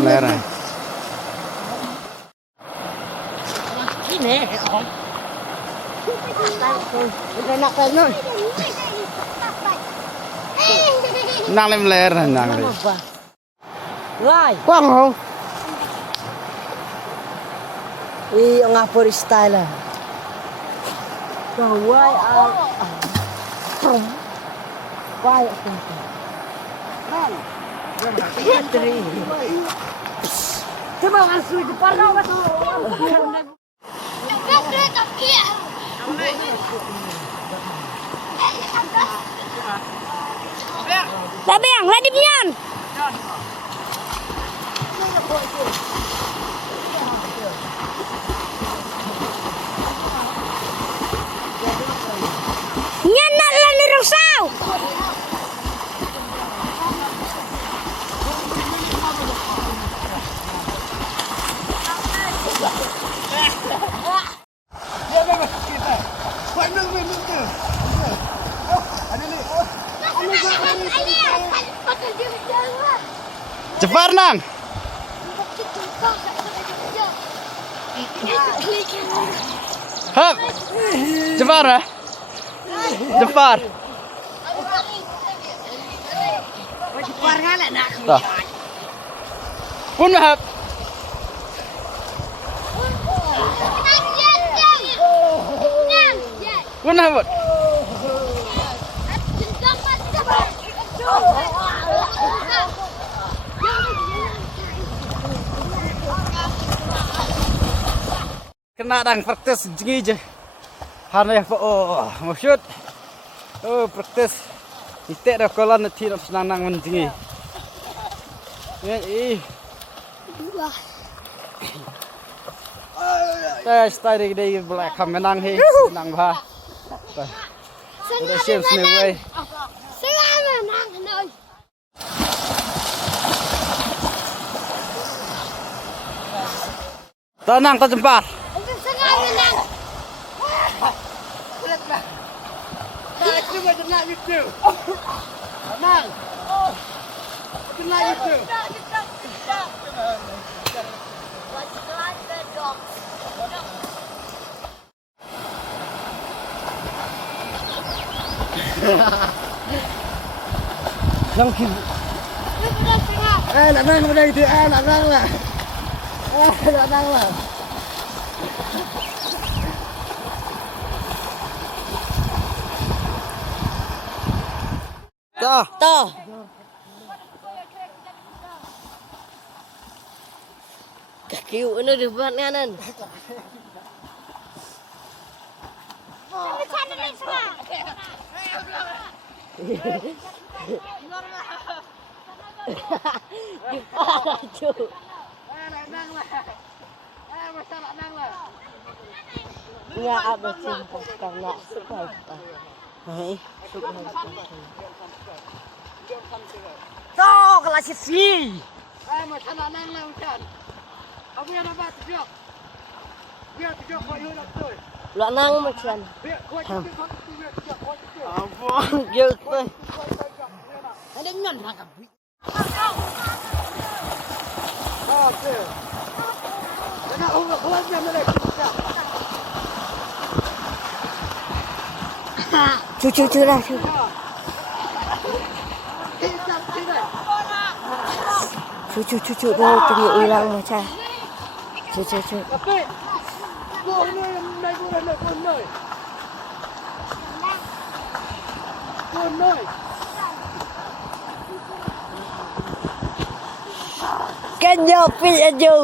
Ler. Ini. Enak kan? Nang lem ler nang ri. Lai. Quang không? Ý ngapur style. Rồi quay quay thế mà ăn suy cái đâu mà Lah bang, lah di pian. Nyanak lah ni rusau. Cepat nang. Hop. Cepat ah. Cepat. Tuh. Pun hop. Pun hop. Kena dang praktis jengi je. Harneh po maksud. Oh praktis. Itek dah kolan nanti nak senang nang menjengi. Ya style dia black menang he menang bah. Sudah siap sini. Tenang tak jempar. Yang kiri. Nak nang pada itu, nak nang lah. Nak nang lah. Dah. Dah. Kaki ini dibuat kanan. Nggak ada cinta, nggak suka. Hai, suka. Tuh kelas si. Macam nang lah macam. Aku yang nampak tujuh. Biar tujuh kau yang nak tu. Lo nang macam. Apa? Gitu. Ada nyon rakam. Okey. Nak orang kelas yang nak. Cucu lah. Cucu dah tunggu ulang macam. Cucu. Kan jopin aja.